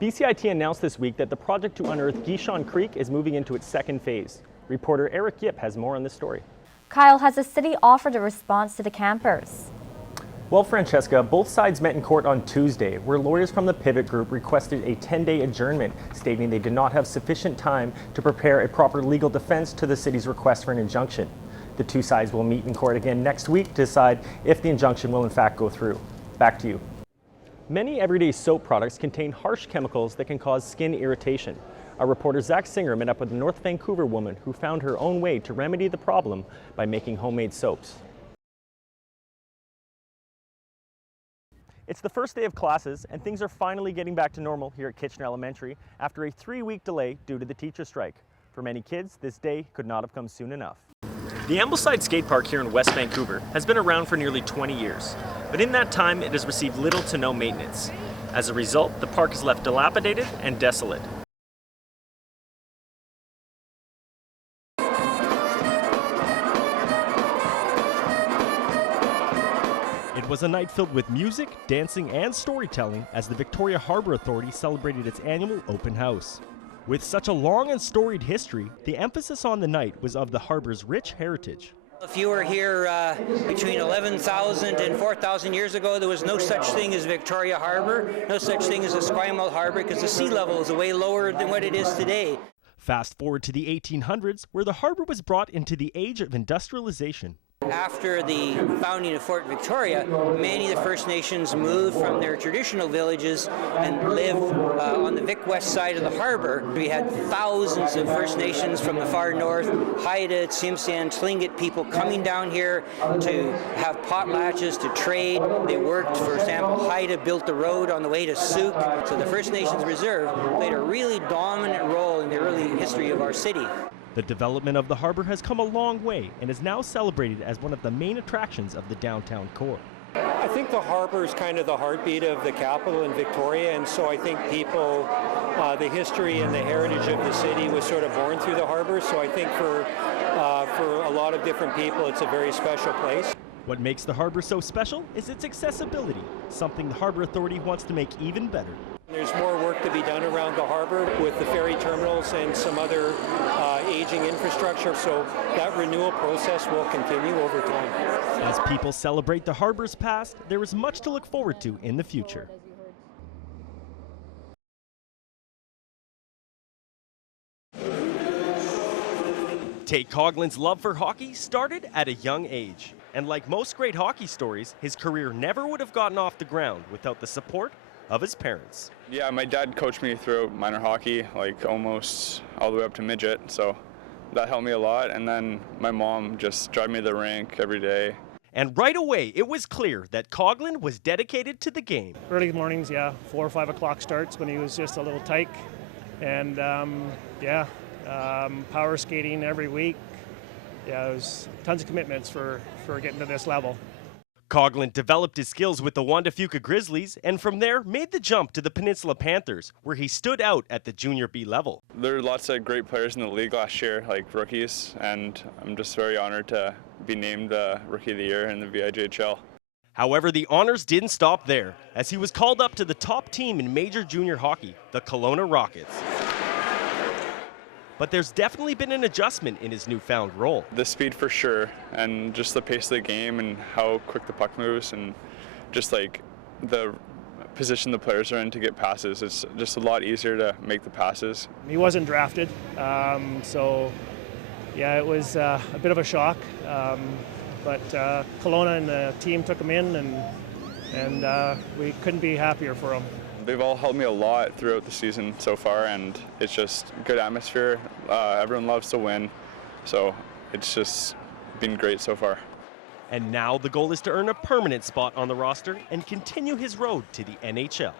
BCIT announced this week that the project to unearth Gishon Creek is moving into its second phase. Reporter Eric Yip has more on this story. Kyle, has the city offered a response to the campers? Well, Francesca, both sides met in court on Tuesday, where lawyers from the Pivot Group requested a 10-day adjournment, stating they did not have sufficient time to prepare a proper legal defense to the city's request for an injunction. The two sides will meet in court again next week to decide if the injunction will in fact go through. Back to you. Many everyday soap products contain harsh chemicals that can cause skin irritation. Our reporter Zach Singer met up with a North Vancouver woman who found her own way to remedy the problem by making homemade soaps. It's the first day of classes and things are finally getting back to normal here at Kitchener Elementary after a 3-week delay due to the teacher strike. For many kids, this day could not have come soon enough. The Ambleside Skate Park here in West Vancouver has been around for nearly 20 years, but in that time it has received little to no maintenance. As a result, the park is left dilapidated and desolate. It was a night filled with music, dancing, and storytelling as the Victoria Harbour Authority celebrated its annual open house. With such a long and storied history, the emphasis on the night was of the harbour's rich heritage. If you were here between 11,000 and 4,000 years ago, there was no such thing as Victoria Harbour, no such thing as Esquimalt Harbour, because the sea level is way lower than what it is today. Fast forward to the 1800s, where the harbour was brought into the age of industrialization. After the founding of Fort Victoria, many of the First Nations moved from their traditional villages and lived on the Vic West side of the harbour. We had thousands of First Nations from the far north, Haida, Tsimshian, Tlingit people coming down here to have potlatches, to trade. They worked, for example, Haida built the road on the way to Souk. So the First Nations Reserve played a really dominant role in the early history of our city. The development of the harbour has come a long way and is now celebrated as one of the main attractions of the downtown core. I think the harbour is kind of the heartbeat of the capital in Victoria, and so I think people, the history and the heritage of the city was sort of born through the harbour, so I think for a lot of different people it's a very special place. What makes the harbour so special is its accessibility, something the Harbour Authority wants to make even better. There's more work to be done around the harbour with the ferry terminals and some other aging infrastructure, so that renewal process will continue over time. As people celebrate the harbour's past, there is much to look forward to in the future. Tate Coughlin's love for hockey started at a young age. And like most great hockey stories, his career never would have gotten off the ground without the support of his parents. Yeah, my dad coached me throughout minor hockey, like almost all the way up to midget, so that helped me a lot. And then my mom just drive me to the rink every day. And right away, it was clear that Coughlin was dedicated to the game. Early mornings, 4 or 5 o'clock starts when he was just a little tyke. And power skating every week. Yeah, it was tons of commitments for getting to this level. Coughlin developed his skills with the Juan de Fuca Grizzlies and from there made the jump to the Peninsula Panthers, where he stood out at the Junior B level. There are lots of great players in the league last year, like rookies, and I'm just very honored to be named Rookie of the Year in the VIJHL. However, the honors didn't stop there, as he was called up to the top team in major junior hockey, the Kelowna Rockets. But there's definitely been an adjustment in his newfound role. The speed for sure, and just the pace of the game and how quick the puck moves, and just like the position the players are in to get passes. It's just a lot easier to make the passes. He wasn't drafted, so it was a bit of a shock. But Kelowna and the team took him in, and we couldn't be happier for him. They've all helped me a lot throughout the season so far, and it's just good atmosphere. Everyone loves to win, so it's just been great so far. And now the goal is to earn a permanent spot on the roster and continue his road to the NHL.